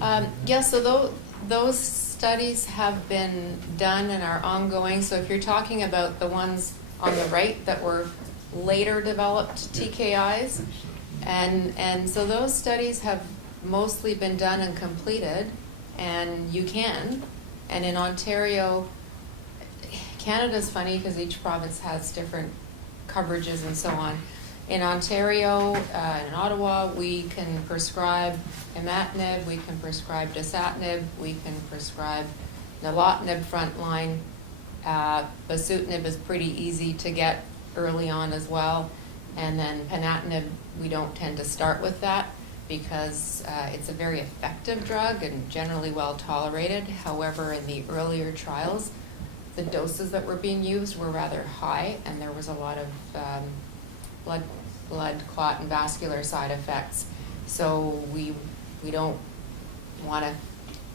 on Yeah, so those studies have been done and are ongoing. So if you're talking about the ones on the right that were later developed TKIs, and so those studies have mostly been done and completed, and you can. And in Ontario, Canada's funny because each province has different coverages and so on. In Ontario, in Ottawa, we can prescribe imatinib, we can prescribe dasatinib, we can prescribe nilotinib frontline. Bosutinib is pretty easy to get early on as well. And then ponatinib, we don't tend to start with that. because it's a very effective drug and generally well tolerated. However, in the earlier trials, the doses that were being used were rather high, and there was a lot of blood clot and vascular side effects. So we don't want to,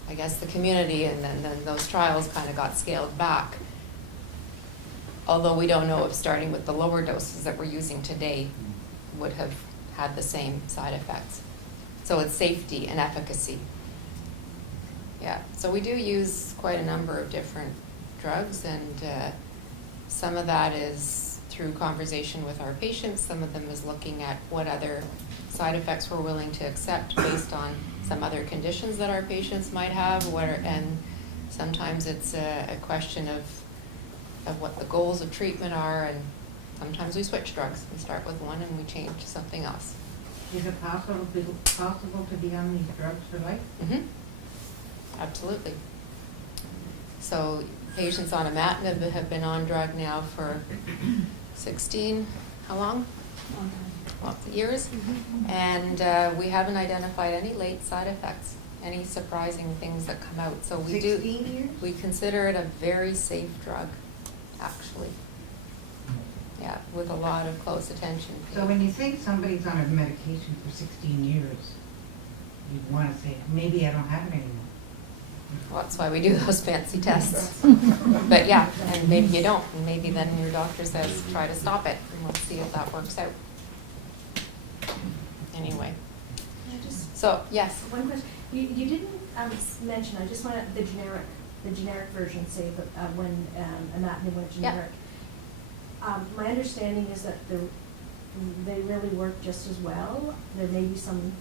I guess the community and then those trials kind of got scaled back. Although we don't know if starting with the lower doses that we're using today would have had the same side effects. So it's safety and efficacy. Yeah, so we do use quite a number of different drugs, and some of that is through conversation with our patients. Some of them is looking at what other side effects we're willing to accept based on some other conditions that our patients might have. And sometimes it's a question of what the goals of treatment are, and sometimes we switch drugs. We start with one and we change to something else. Is it possible to be on these drugs for life? Mm-hmm. Absolutely. So patients on imatinib have been on drug now for 16, how long? Lots of years. And we haven't identified any late side effects, any surprising things that come out. So we 16 years? we consider it a very safe drug, actually. Yeah, with a lot of close attention. So when you think somebody's on a medication for 16 years, you want to say, maybe I don't have it anymore. Well, that's why we do those fancy tests. But yeah, and maybe you don't, and maybe then your doctor says, try to stop it, and we'll see if that works out. Anyway, so, yes. One question, you didn't mention, I just wanted the generic version, say, that when imatinib went generic. My understanding is that they really work just as well. There may be some,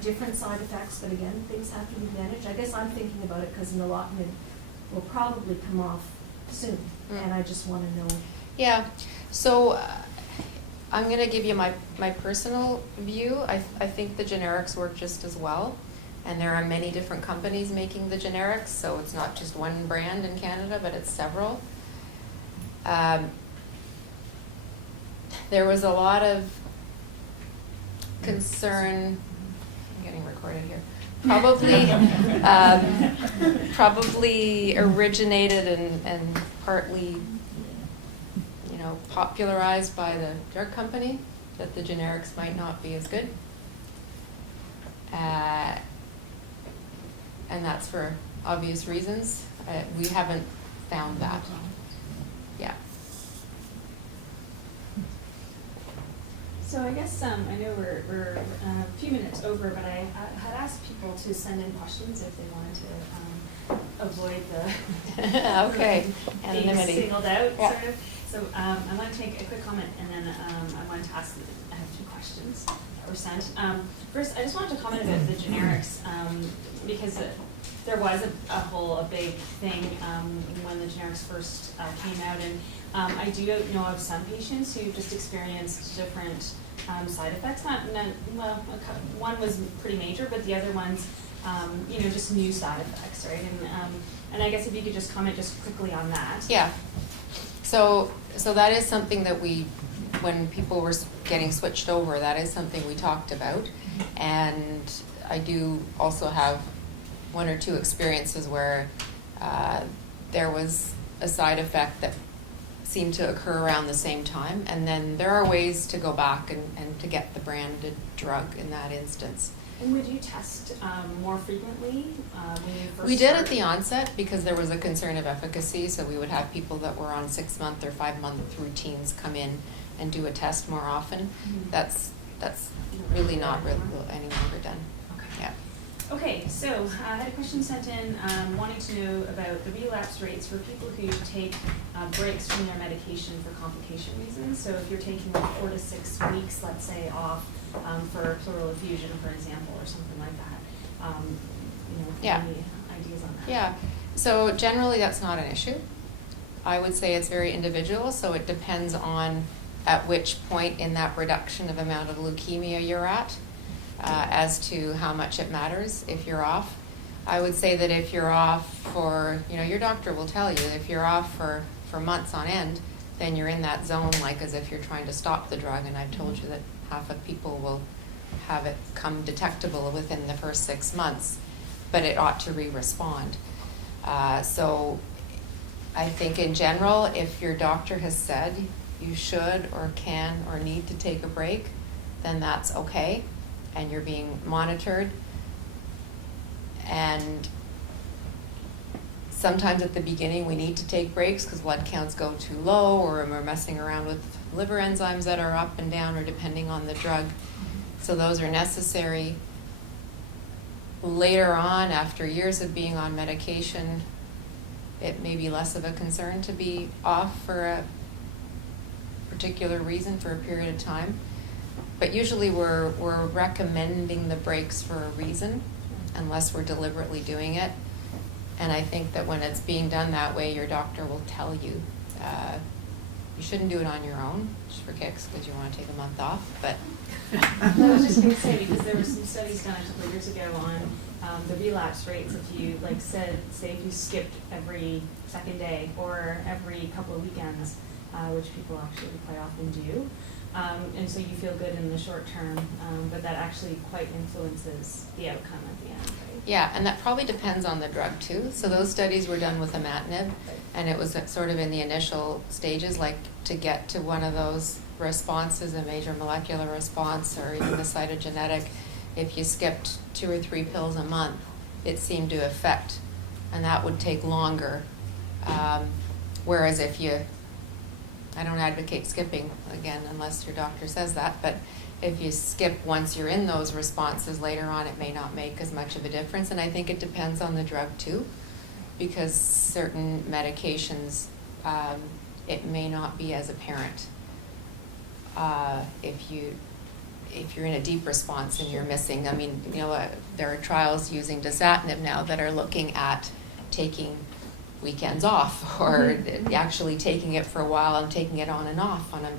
different side effects, but again, things have to be managed. I guess I'm thinking about it because nilotinib will probably come off soon, and I just want to know. Yeah, so I'm going to give you my personal view. I think the generics work just as well, and there are many different companies making the generics, so it's not just one brand in Canada, but it's several. There was a lot of concern, I'm getting recorded here, probably originated and partly, popularized by the drug company, that the generics might not be as good. And that's for obvious reasons. We haven't found that. Yeah. So I guess, I know we're a few minutes over, but I had asked people to send in questions if they wanted to avoid the Okay. being Anonymity. singled out, Yeah. sort of. So I want to take a quick comment, and then I wanted to ask, I have 2 questions that were sent. First, I just wanted to comment about the generics, because there was a big thing when the generics first came out, and I do know of some patients who just experienced different side effects. One was pretty major, but the other ones, just new side effects, right? And I guess if you could just comment just quickly on that. Yeah. So that is something that when people were getting switched over, that is something we talked about. And I do also have 1 or 2 experiences where there was a side effect that seemed to occur around the same time. And then there are ways to go back and to get the branded drug in that instance. And would you test more frequently when you first We did at started? the onset because there was a concern of efficacy, so we would have people that were on 6-month or 5-month routines come in and do a test more often. Mhm. That's really not really any longer done. Okay. Yeah. Okay, so I had a question sent in wanting to know about the relapse rates for people who take breaks from their medication for complication reasons. So if you're taking 4 to 6 weeks, let's say, off for pleural effusion, for example, or something like that. Yeah. Any ideas on that? Yeah. So generally that's not an issue. I would say it's very individual, so it depends on at which point in that reduction of amount of leukemia you're at. As to how much it matters if you're off. I would say that if you're off for, your doctor will tell you, if you're off for months on end, then you're in that zone like as if you're trying to stop the drug, and I've told you that half of people will have it come detectable within the first 6 months, but it ought to re-respond. So I think in general, if your doctor has said you should or can or need to take a break, then that's okay, and you're being monitored. And sometimes at the beginning, we need to take breaks because blood counts go too low, or we're messing around with liver enzymes that are up and down, or depending on the drug. So those are necessary. Later on, after years of being on medication, it may be less of a concern to be off for a particular reason for a period of time. But usually we're recommending the breaks for a reason, unless we're deliberately doing it. And I think that when it's being done that way, your doctor will tell you. You shouldn't do it on your own, just for kicks, because you want to take a month off, but. I was just gonna say, because there were some studies done a couple of years ago on the relapse rates. If you, like, say if you skipped every second day or every couple of weekends, which people actually quite often do, and so you feel good in the short term, but that actually quite influences the outcome at the end, right? Yeah, and that probably depends on the drug too. So those studies were done with imatinib, and it was sort of in the initial stages, like to get to one of those responses, a major molecular response, or even the cytogenetic. If you skipped 2 or 3 pills a month, it seemed to affect, and that would take longer. Whereas if you, I don't advocate skipping, again, unless your doctor says that, but if you skip once you're in those responses, later on it may not make as much of a difference. And I think it depends on the drug too, because certain medications, it may not be as apparent. If you're in a deep response and you're missing, I mean, you know, there are trials using dasatinib now that are looking at taking weekends off, or actually taking it for a while and taking it on and off on a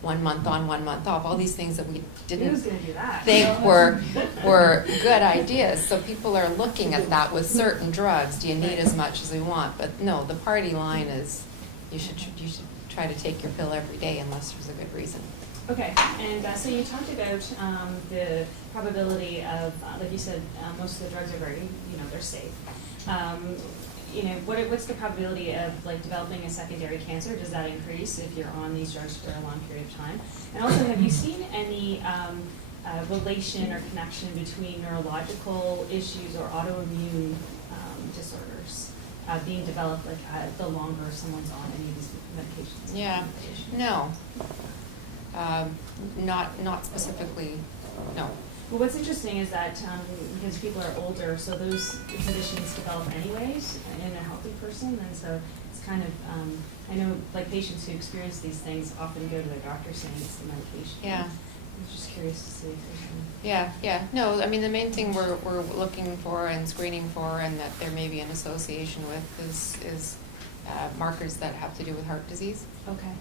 1 month on, 1 month off. All these things that we didn't Who's gonna do that? think were good ideas. So people are looking at that with certain drugs. Do you need as much as we want? But no, the party line is you should try to take your pill every day unless there's a good reason. Okay, and so you talked about the probability of, like you said, most of the drugs are very, they're safe. You know, what's the probability of like developing a secondary cancer? Does that increase if you're on these drugs for a long period of time? And also, have you seen any relation or connection between neurological issues or autoimmune disorders being developed like the longer someone's on any of these medications? Yeah, no, not specifically, no. Well, what's interesting is that because people are older, so those conditions develop anyways in a healthy person, and so it's kind of, I know like patients who experience these things often go to their doctor saying it's the medication. Yeah. I was just curious to see if there's any. Yeah. No, I mean, the main thing we're looking for and screening for, and that there may be an association with, is markers that have to do with heart disease. Okay.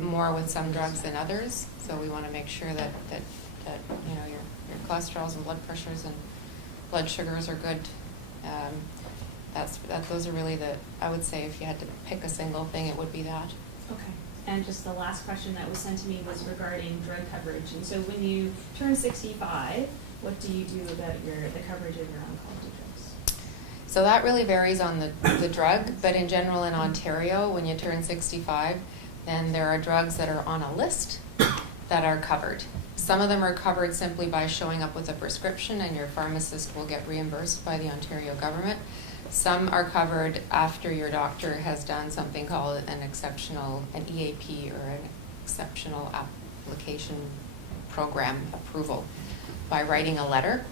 More with some drugs than others, so we want to make sure that your cholesterols and blood pressures and blood sugars are good. Those are really I would say if you had to pick a single thing, it would be that. Okay. And just the last question that was sent to me was regarding drug coverage. And so when you turn 65, what do you do about the coverage of your oncology drugs? So that really varies on the drug, but in general in Ontario, when you turn 65, then there are drugs that are on a list that are covered. Some of them are covered simply by showing up with a prescription, and your pharmacist will get reimbursed by the Ontario government. Some are covered after your doctor has done something called an EAP, or an exceptional application program approval, by writing a letter,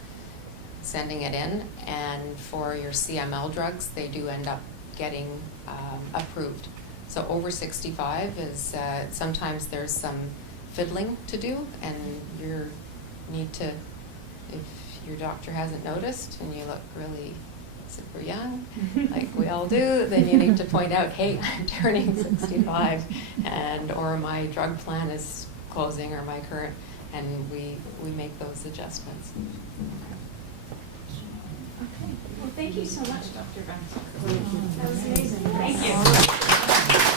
sending it in, and for your CML drugs, they do end up getting approved. So over 65 is, sometimes there's some fiddling to do, and you need to, if your doctor hasn't noticed and you look really super young, like we all do, then you need to point out, hey, I'm turning 65, or my drug plan is closing, or my current, and we make those adjustments. Okay. Well, thank you so much, Dr. Bence. That was amazing. Thank you.